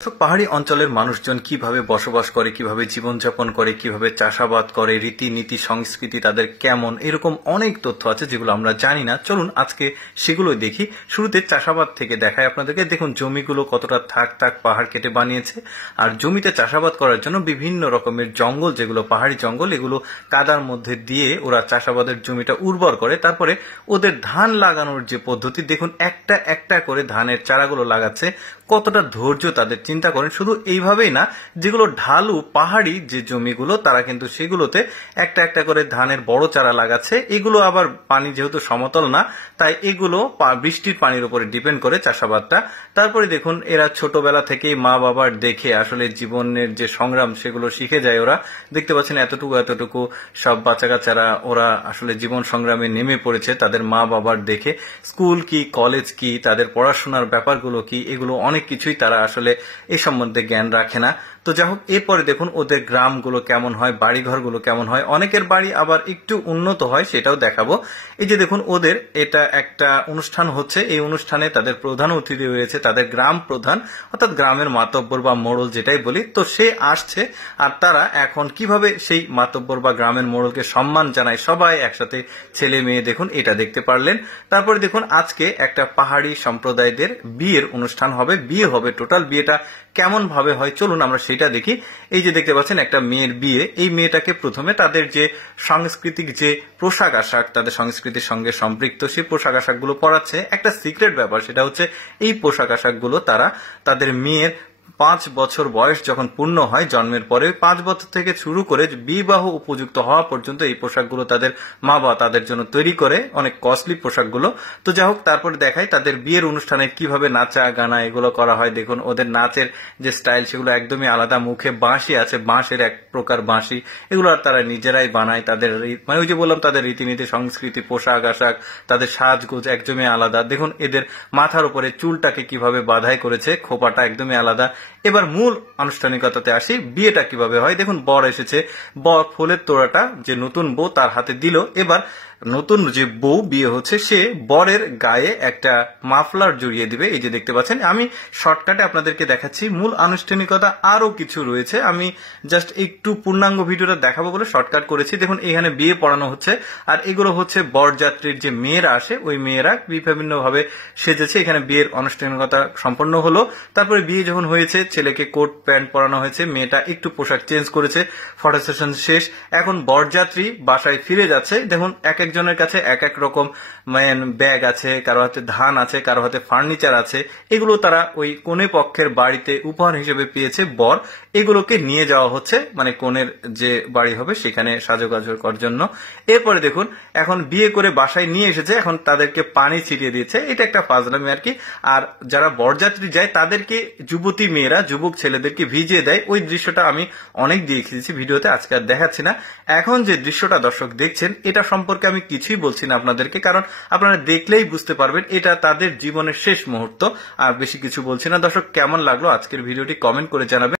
পাহাড়ি অঞ্চলের মানুষজন কিভাবে বসবাস করে, কিভাবে জীবনযাপন করে, কিভাবে চাষাবাদ করে, রীতিনীতি সংস্কৃতি তাদের কেমন, এরকম অনেক তথ্য আছে যেগুলো আমরা জানি না। চলুন আজকে সেগুলো দেখি। শুরুতে চাষাবাদ থেকে দেখায় আপনাদেরকে। দেখুন জমিগুলো কতটা থাক থাক পাহাড় কেটে বানিয়েছে। আর জমিতে চাষাবাদ করার জন্য বিভিন্ন রকমের জঙ্গল, যেগুলো পাহাড়ি জঙ্গল, এগুলো কাদার মধ্যে দিয়ে ওরা চাষাবাদের জমিটা উর্বর করে। তারপরে ওদের ধান লাগানোর যে পদ্ধতি, দেখুন একটা একটা করে ধানের চারাগুলো লাগাচ্ছে। কতটা ধৈর্য তাদের, চিন্তা করেন। শুধু এইভাবেই না, যেগুলো ঢালু পাহাড়ি যে জমিগুলো, তারা কিন্তু সেগুলোতে একটা একটা করে ধানের বড় চারা লাগাচ্ছে। এগুলো আবার পানি যেহেতু সমতল না, তাই এগুলো বৃষ্টির পানির উপরে ডিপেন্ড করে চাষাবাদটা। তারপরে দেখুন এরা ছোটবেলা থেকেই মা বাবার দেখে আসলে জীবনের যে সংগ্রাম সেগুলো শিখে যায় ওরা। দেখতে পাচ্ছেন এতটুকু এতটুকু সব বাচ্চা কাচ্চারা ওরা আসলে জীবন সংগ্রামে নেমে পড়েছে তাদের মা বাবার দেখে। স্কুল কি, কলেজ কি, তাদের পড়াশোনার ব্যাপারগুলো কি, এগুলো অনেক কিছুই তারা আসলে এই সম্বন্ধে জ্ঞান রাখে না। তো যাই হোক, এরপরে দেখুন ওদের গ্রামগুলো কেমন হয়, বাড়িঘরগুলো কেমন হয়। অনেকের বাড়ি আবার একটু উন্নত হয়, সেটাও দেখাবো। এই যে দেখুন ওদের এটা একটা অনুষ্ঠান হচ্ছে। এই অনুষ্ঠানে তাদের প্রধান অতিথি রয়েছে তাদের গ্রাম প্রধান, অর্থাৎ গ্রামের মাতব্বর বা মোড়ল যেটাই বলি। তো সে আসছে, আর তারা এখন কিভাবে সেই মাতব্বর বা গ্রামের মোড়লকে সম্মান জানায় সবাই একসাথে, ছেলে মেয়ে, দেখুন এটা দেখতে পারলেন। তারপরে দেখুন আজকে একটা পাহাড়ি সম্প্রদায়দের বিয়ের অনুষ্ঠান হবে। বিয়ে হবে, টোটাল বিয়েটা কেমন ভাবে হয় চলুন আমরা সেটা দেখি। এই যে দেখতে পাচ্ছেন একটা মেয়ের বিয়ে। এই মেয়েটাকে প্রথমে তাদের যে সাংস্কৃতিক যে পোশাক আশাক, তাদের সংস্কৃতির সঙ্গে সম্পৃক্ত সেই পোশাক আশাকগুলো পরাচ্ছে। একটা সিক্রেট ব্যাপার, সেটা হচ্ছে এই পোশাক আশাকগুলো তারা তাদের মেয়ের 5 বছর বয়স যখন পূর্ণ হয়, জন্মের পরে 5 বছর থেকে শুরু করে বিবাহ উপযুক্ত হওয়া পর্যন্ত এই পোশাকগুলো তাদের মা বাবা তাদের জন্য তৈরি করে, অনেক কস্টলি পোশাকগুলো। তো যাই হোক, তারপরে দেখায় তাদের বিয়ের অনুষ্ঠানে কিভাবে নাচা গানা এগুলো করা হয়। দেখুন ওদের নাচের যে স্টাইল সেগুলো একদমই আলাদা। মুখে বাঁশি আছে, বাঁশের এক প্রকার বাঁশি, এগুলো আর তারা নিজেরাই বানায়। তাদের মানে ওই যে বললাম, তাদের রীতিনীতি সংস্কৃতি, পোশাক আশাক, তাদের সাজগোজ একদমই আলাদা। দেখুন এদের মাথার উপরে চুলটাকে কিভাবে বাঁধাই করেছে, খোপাটা একদমই আলাদা। এবার মূল আনুষ্ঠানিকতাতে আসি, বিয়েটা কিভাবে হয়। দেখুন বর এসেছে, বর ফুলের তোড়াটা যে নতুন বউ তার হাতে দিল। এবার নতুন যে বউ বিয়ে হচ্ছে সে বরের গায়ে একটা মাফলার জড়িয়ে দিবে। এই যে দেখতে পাচ্ছেন, আমি শর্টকাটে আপনাদেরকে দেখাচ্ছি। মূল আনুষ্ঠানিকতা আরো কিছু রয়েছে, আমি জাস্ট একটু পূর্ণাঙ্গ ভিডিওটা দেখাবো বলে শর্টকাট করেছি। দেখুন এখানে বিয়ে পড়ানো হচ্ছে, আর এগুলো হচ্ছে বরযাত্রীর যে মেয়েরা আসে, ওই মেয়েরা বিভিন্ন ভাবে সেজেছে। এখানে বিয়ের আনুষ্ঠানিকতা সম্পন্ন হলো। তারপরে বিয়ে যখন হয়েছে, ছেলেকে কোট প্যান্ট পরানো হয়েছে, মেয়েটা একটু পোশাক চেঞ্জ করেছে, ফটো সেশন শেষ। এখন বরযাত্রী বাসায় ফিরে যাচ্ছে। দেখুন এক একজনের কাছে এক এক রকম ব্যাগ আছে, কারো হাতে ধান আছে, কারো হাতে ফার্নিচার আছে। এগুলো তারা ওই কনে পক্ষের বাড়িতে উপহার হিসেবে পেয়েছে বর। এগুলোকে নিয়ে যাওয়া হচ্ছে মানে কনের যে বাড়ি হবে সেখানে সাজোগাজ করার জন্য। এরপরে দেখুন এখন বিয়ে করে বাসায় নিয়ে এসেছে, এখন তাদেরকে পানি ছিটিয়ে দিয়েছে। এটা একটা ফাজলামি আর কি। আর যারা বরযাত্রী যায় তাদেরকে যুবতী মেয়েরা যুবক ছেলেদেরকে ভিজিয়ে দেয়। ওই দৃশ্যটা আমি অনেক দেখিয়েছি ভিডিওতে, আজকে আর দেখাচ্ছি না। এখন যে দৃশ্যটা দর্শক দেখছেন, এটা সম্পর্কে আমি কিছুই বলছি না আপনাদেরকে, কারণ আপনারা দেখলেই বুঝতে পারবেন এটা তাদের জীবনের শেষ মুহূর্ত। আর বেশি কিছু বলছি না। দর্শক কেমন লাগলো আজকের ভিডিওটি কমেন্ট করে জানাবেন।